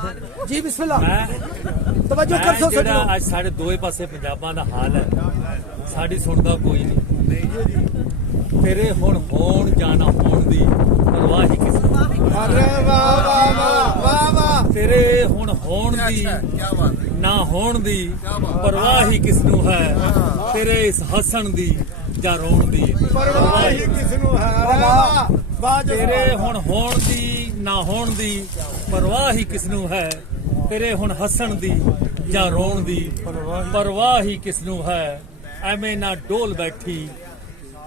जी बिस्मिल्लाह तवज्जो कर सो सजनो आज साढ़े दोए पासे पंजाबां दा हाल है साड़ी सुनदा कोई नहीं तेरे हुण होण जाना होण दी परवाह ही किस अरे वाह वाह वाह वाह वाह तेरे हुण होण दी ना होण दी परवाह ही किस नूं है तेरे इस हसन दी जां रोण दी परवाह ही किस नूं है अरे वाह वाह तेरे हुण होण दी ना होण दी परवाह ही किस नूं है तेरे हुण हसन दी जां रोण दी परवाह ही किस नूं है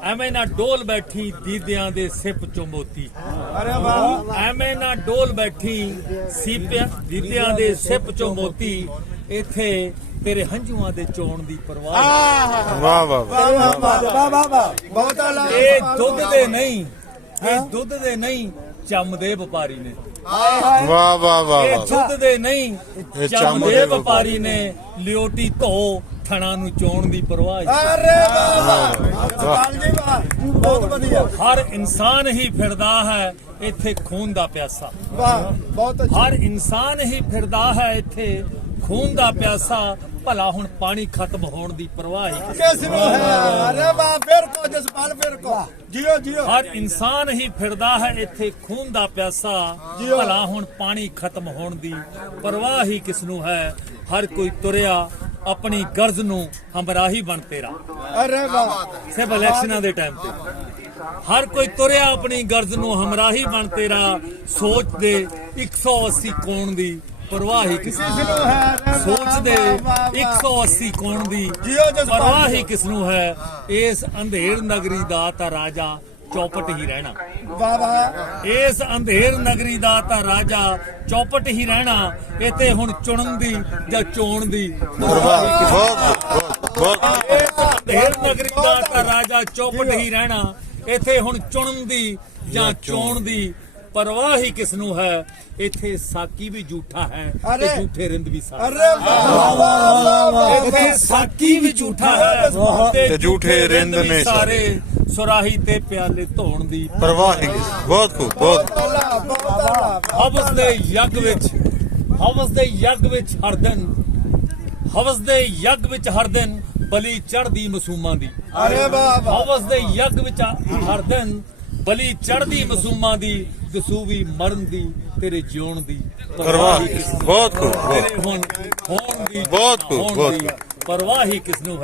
ਐਵੇਂ ਨਾ ਡੋਲ ਬੈਠੀ ਦੀਦਿਆਂ ਦੇ ਸਿਪ ਚੋਂ ਮੋਤੀ अरे वाह ਐਵੇਂ ਨਾ ਡੋਲ ਬੈਠੀ ਸੀਪਿਆਂ ਦੀਦਿਆਂ ਦੇ ਸਿਪ ਚੋਂ ਮੋਤੀ ਇੱਥੇ ਤੇਰੇ ਹੰਝੂਆਂ ਦੇ ਚੋਣ ਦੀ ਪਰਵਾਹ वाह वाह वाह वाह वाह वाह वाह बहुत आला ਇਹ ਦੁੱਧ ਦੇ ਨਹੀਂ ਚੰਮਦੇ ਵਪਾਰੀ ਨੇ वाह वाह वाह ਇਹ वाह ਦੁੱਧ ਦੇ ਨਹੀਂ ਇਹ ਚੰਮਦੇ ਚੰਮਦੇ ਵਪਾਰੀ ਨੇ ਲਿਓਟੀ ਧੋ ਥਣਾ ਨੂੰ ਚੋਣ ਦੀ ਪਰਵਾਹ अरे वाह वाह जी वाह बहुत बढ़िया ਹਰ ਇਨਸਾਨ ਹੀ ਫਿਰਦਾ ਹੈ ਇੱਥੇ ਖੂਨ ਦਾ ਪਿਆਸਾ वाह बहुत अच्छा ਹਰ ਇਨਸਾਨ ਹੀ ਫਿਰਦਾ ਹੈ ਇੱਥੇ ਖੂਨ ਦਾ ਪਿਆਸਾ ਭਲਾ ਹੁਣ ਪਾਣੀ ਖਤਮ ਹੋਣ ਦੀ ਪਰਵਾਹ ਹੀ किस नूं है अरे वाह फिर को जसपाल फिर को जियो जियो ਹਰ ਇਨਸਾਨ ਹੀ ਫਿਰਦਾ ਹੈ ਇੱਥੇ ਖੂਨ ਦਾ ਪਿਆਸਾ ਭਲਾ ਹੁਣ ਪਾਣੀ ਖਤਮ ਹੋਣ ਦੀ ਪਰਵਾਹ ਹੀ ਕਿਸ ਨੂੰ ਹੈ ਹਰ ਕੋਈ ਤੁਰਿਆ ਆਪਣੀ ਗਰਜ਼ ਨੂੰ ਹਮਰਾਹੀ ਬਣ ਤੇਰਾ अरे वाह ਸਿਰਫ ਇਲੈਕਸ਼ਨਾਂ ਦੇ ਟਾਈਮ ਤੇ ਹਰ ਕੋਈ ਤੁਰਿਆ ਆਪਣੀ ਗਰਜ਼ ਨੂੰ ਹਮਰਾਹੀ ਬਣ ਤੇਰਾ ਸੋਚ ਦੇ 180 ਕੋਣ ਦੀ ਪਰਵਾਹ ਹੀ ਕਿਸ किस नूं है अरे ਸੋਚ ਦੇ वाह, वाह, वाह। 180 ਕੋਣ ਦੀ जियो जसपाल ਪਰਵਾਹ ਹੀ ਕਿਸ ਨੂੰ ਹੈ ਇਸ ਅੰਧੇਰ ਨਗਰੀ ਦਾ ਤਾਂ ਰਾਜਾ ਚੌਪਟ ਹੀ ਰਹਿਣਾ वाह वाह ਇਸ ਅੰਧੇਰ ਨਗਰੀ ਦਾ ਤਾਂ ਰਾਜਾ ਚੌਪਟ ਹੀ ਰਹਿਣਾ ਇੱਥੇ ਹੁਣ ਚੁਣਨ ਦੀ ਜਾਂ ਚੋਣ ਦੀ ਪਰਵਾਹ ਹੀ ਕਿਸ बहुत बहुत ਇਸ ਅੰਧੇਰ ਨਗਰੀ ਦਾ ਤਾਂ ਰਾਜਾ ਚੌਪਟ ਹੀ ਰਹਿਣਾ ਇੱਥੇ ਹੁਣ ਚੁਣਨ ਦੀ ਜਾਂ ਚੋਣ ਦੀ ਪਰਵਾਹ ਹੀ ਕਿਸ ਨੂੰ ਹੈ ਇੱਥੇ ਸਾਕੀ ਵੀ ਝੂਠਾ ਹੈ ਤੇ ਅਰੇ। ਝੂਠੇ ਰਿੰਦ ਵੀ ਸਾਕੀ अरे वाह वाह वाह ਇੱਥੇ ਸਾਕੀ ਵੀ ਝੂਠਾ ਹੈ ਤੇ ਝੂਠੇ ਰਿੰਦ ਵੀ ਨੇ ਸਾਰੇ ਸੁਰਾਹੀ ਤੇ ਪਿਆਲੇ ਧੋਣ ਦੀ परवाह ही बहुत खूब बहुत बहुत आला ਹਵਸ ਦੇ ਯੱਗ ਵਿੱਚ ਹਰ ਦਿਨ ਹਵਸ ਦੇ ਯੱਗ ਵਿੱਚ ਹਰ ਦਿਨ ਬਲੀ ਚੜਦੀ ਮਾਸੂਮਾਂ ਦੀ अरे वाह वाह ਹਵਸ ਦੇ ਯੱਗ ਵਿੱਚ ਹਰ ਦਿਨ ਬਲੀ ਚੜਦੀ ਮਾਸੂਮਾਂ ਦੀ ਦਸੂ ਵੀ ਮਰਨ ਦੀ ਤੇਰੇ ਜਿਉਣ ਦੀ परवाह ਹੀ ਕਿਸ ਨੂੰ बहुत खूब ਤੇਰੇ ਹੁਣ ਹੋਣ ਦੀ ਬਹੁਤ ਖੂਬ, ਹੋਣ ਬਹੁਤ ਦੀ ਪਰਵਾਹ ਹੀ ਕਿਸ ਨੂੰ ਹੈ